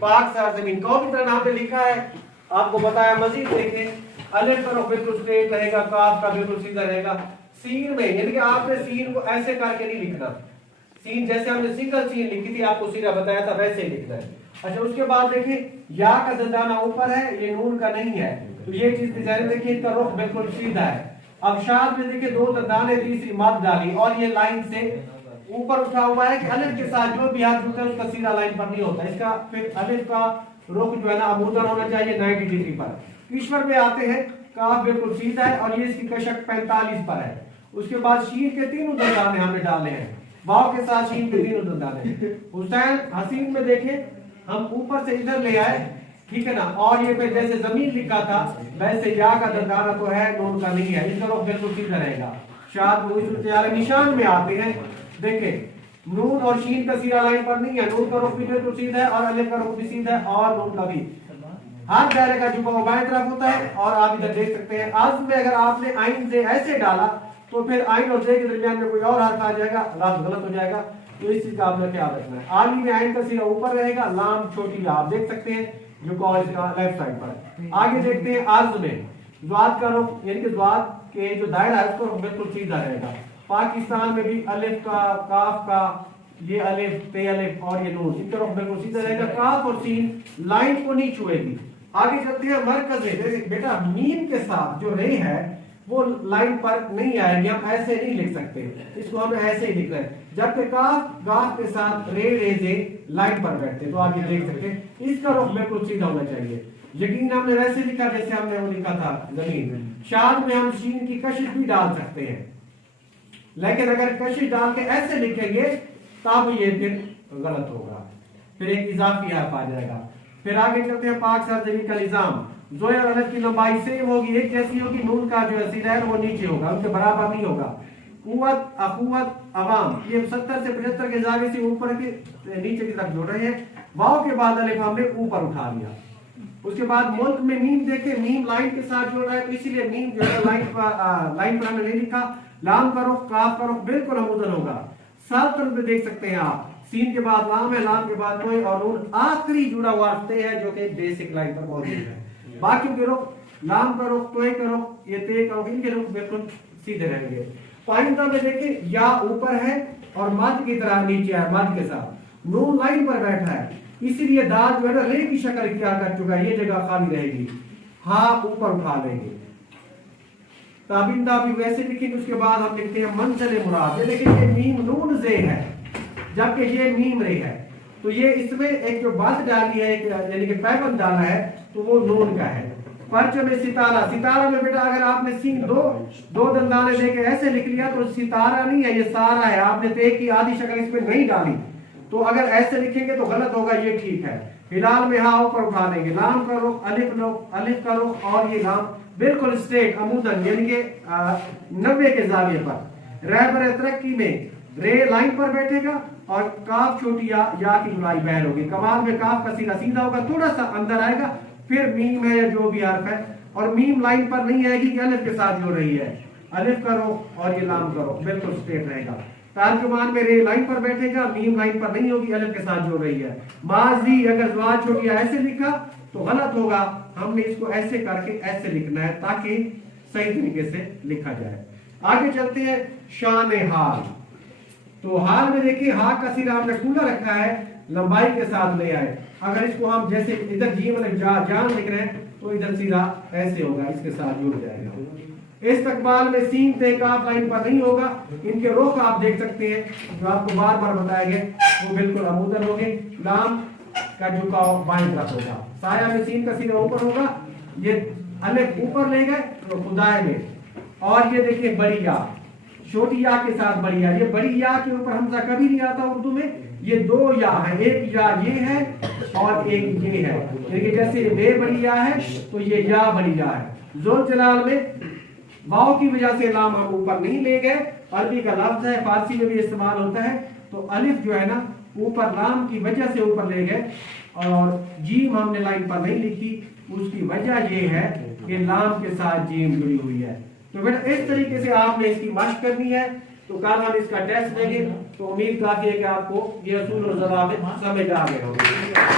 पाक सरजमीन कौन की तरह नाम पे लिखा है आपको बताया। मजीद देखें अलिफ का रुख बिल्कुल स्ट्रेट रहेगा, काफ का बिल्कुल सीधा रहेगा। सीन में यानी कि आपने सीन को ऐसे करके नहीं लिखना, सीन जैसे हमने सिंगल सीन लिखी थी आपको सीधा बताया था वैसे ही लिखना है। अच्छा उसके बाद देखिए या का दंदाना ऊपर है, ये नून का नहीं है, तो ये चीज जारी देखिए इनका रुख बिल्कुल सीधा है। अब शाद में देखिए दो दंदाने तीसरी मद डाली और ये लाइन से ऊपर उठा हुआ है कि अलिफ के साथ जो भी हाथ जुड़ता है उसका सीधा लाइन पर नहीं होता। इसका फिर अलिफ का रुख जो है ना अबूदर होना चाहिए 90 डिग्री पर। ईश्वर पे आते हैं, काफ बिल्कुल सीधा है और ये इसकी कशक 45 पर है। उसके बाद शीन के तीनों दंदाने हमने डाले हैं, वाव के साथ शीन के तीनों दंदाने। हुसैन हसीन में देखें हम ऊपर से इधर ले आए, ठीक है ना, और ये पे जैसे जमीन लिखा था वैसे या का दंदाना तो है, नून का नहीं है, इसका रुख बिल्कुल सीधा रहेगा। शाद निशान में आते हैं, देखें नून और शीन का सीधा लाइन पर नहीं है, नून का रुख भी बिल्कुल सीधा है और अलिफ का रुख भी सीधा है और नून का भी। हर दायरे का झुकाव बाएं तरफ होता है और आप इधर देख सकते हैं। आज में अगर आपने आइन से ऐसे डाला तो फिर आइन और जे के दरमियान में कोई और हर्फ आ जाएगा, लफ्ज गलत हो जाएगा, तो इस चीज का आपने ख्याल रखना है। आली में आइन का सीधा ऊपर रहेगा, लाम छोटी आप देख सकते हैं झुकाव इसका लेफ्ट साइड पर। आगे देखते हैं अर्ज में ज़्वाद का रुख यानी कि ज़्वाद के जो दायरा है उसका रुख बिल्कुल सीधा रहेगा। पाकिस्तान में भी अलिफ का, काफ का, ये अलिफ पे अलिफ और ये नून, इनका रुख बिल्कुल सीधा रहेगा। काफ और सीन लाइन को नहीं छुएगी। आगे चलते हैं मरकज में, बेटा मीम के साथ जो रे है वो लाइन पर नहीं आएगी, हम ऐसे नहीं लिख सकते, इसको हमें ऐसे ही लिखना है। जबकि काफ गाफ के साथ रे रे जे लाइन पर बैठते, तो आप ये देख सकते हैं इसका रुख बिल्कुल सीधा होना चाहिए। यकीन हमने वैसे लिखा जैसे हमने वो लिखा था जमीन। शाद में हम शीन की कशिश भी डाल सकते हैं, लेकिन अगर कशिश डाल के ऐसे लिखेंगे तब ये फिर गलत होगा, फिर एक इजाफी हर्फ आ जाएगा। फिर आगे चलते हैं पाक सरजमीन का निजाम। जोय और अलिफ की लंबाई सेम होगी, एक जैसी होगी, नून का जो सीधा है वो नीचे होगा, उनके बराबर नहीं होगा। कुव्वत अखुवत अवाम ये 70 से 75 के जागे से ऊपर के नीचे की तरफ जोड़ रहे हैं। वाव के बाद अलिफ हमने ऊपर उठा लिया। उसके बाद मुल्क में मीम देखे, मीम लाइन के साथ जोड़ रहा है तो इसीलिए मीम जो है लाइन पर हमने नहीं लिखा। लाम का रुख काफ का रुख बिल्कुल अमुदन होगा। सात तरफ पे देख सकते हैं आप, सीन के बाद लाम है, लाम के बाद कोई और नून, आखिरी जुड़ा हुआ ते है जो कि बेसिक लाइन पर मौजूद है। बाकी के रुख लाम का रुख, तोय का रुख, ये ते का रुख, इनके रुख बिल्कुल सीधे रहेंगे। पाइंदा में देखिए या ऊपर है और मद की तरह नीचे है, मद के साथ नून लाइन पर बैठा है, इसीलिए दाल जो है ना रे की शक्ल इख्तियार कर चुका है, ये जगह खाली रहेगी। हाँ ऊपर उठा लेंगे। ताबिंदा भी वैसे लिखेंगे। उसके बाद हम लिखते हैं मंजिल मुराद, ये देखिए ये मीम नून जे है जबकि ये मीम रे है, तो ये इसमें एक जो बात डाली है यानी कि पैबंद डाला है तो वो नून का है। परचम में सितारा, सितारा में बेटा अगर आपने सीन दो दंदाने देके ऐसे लिख लिया तो सितारा नहीं है, ये सारा है। आपने ते की आधी शक्ल इसमें नहीं डाली, तो अगर ऐसे लिखेंगे तो गलत होगा, ये ठीक है। हिलाल में हाँ ऊपर उठा लेंगे। लाम का रुख, अलिफ का रुख और ये लाम बिल्कुल स्ट्रेट अमूदन यानी कि 90 के जाविये पर। रहबर तरक्की में रे लाइन पर बैठेगा और काफ छोटी या की जुड़ाई बहर होगी। कमाल में काफ का सीधा सीधा होगा, थोड़ा सा अंदर आएगा, फिर मीम है या जो भी हर्फ है, और मीम लाइन पर नहीं आएगी कि अलिफ के साथ जुड़ रही है। अलिफ का रुख और ये लाम का रुख बिल्कुल स्ट्रेट रहेगा। तर्जुमान में रे लाइन पर बैठेगा, मीम लाइन पर नहीं होगी, अलिफ के साथ जुड़ रही है। माजी अगर ज़वाद छोटी ऐसे लिखा तो गलत होगा, हमने इसको ऐसे करके ऐसे लिखना है ताकि सही तरीके से लिखा जाए। आगे चलते हैं शान हाल। तो हाल में देखिए हा का सिरा हमने खुला रखा है, लंबाई के साथ ले आए। अगर इसको हम जैसे इधर जी मतलब जान लिख रहे हैं तो इधर सीधा ऐसे होगा, इसके साथ जुड़ जाएगा। इस्तकबाल में सीन ते काफ लाइन पर नहीं होगा। इनके रुख आप देख सकते हैं जो आपको बार बार बताए गए वो बिल्कुल अमूदन होंगे। लाम का झुकाव बाईं तरफ होगा। साया में सीन का सीधा ऊपर होगा, ये अलिफ ऊपर ले गए तो खुदाए में, और ये देखिए बड़ी या छोटी या के साथ बड़ी या, ये बड़ी या के ऊपर हमजा कभी नहीं आता उर्दू में। ये दो या है, एक या ये है और एक ये है, लेकिन जैसे बे बड़ी या है तो ये या बड़ी या है। जुल जलाल में वाव की वजह से लाम हम ऊपर नहीं ले गए, अरबी का लफ्ज है, फारसी में भी इस्तेमाल होता है, तो अलिफ जो है ना ऊपर लाम की वजह से ऊपर ले गए, और जीम हमने लाइन पर नहीं लिखी, उसकी वजह ये है कि लाम के साथ जीम जुड़ी हुई है। तो बेटा इस तरीके से आपने इसकी मशक करनी है। तो कल हम इसका टेस्ट लेंगे, तो उम्मीद काफी है कि आपको ये असूल और ज़वाबित समझ आ गए होंगे।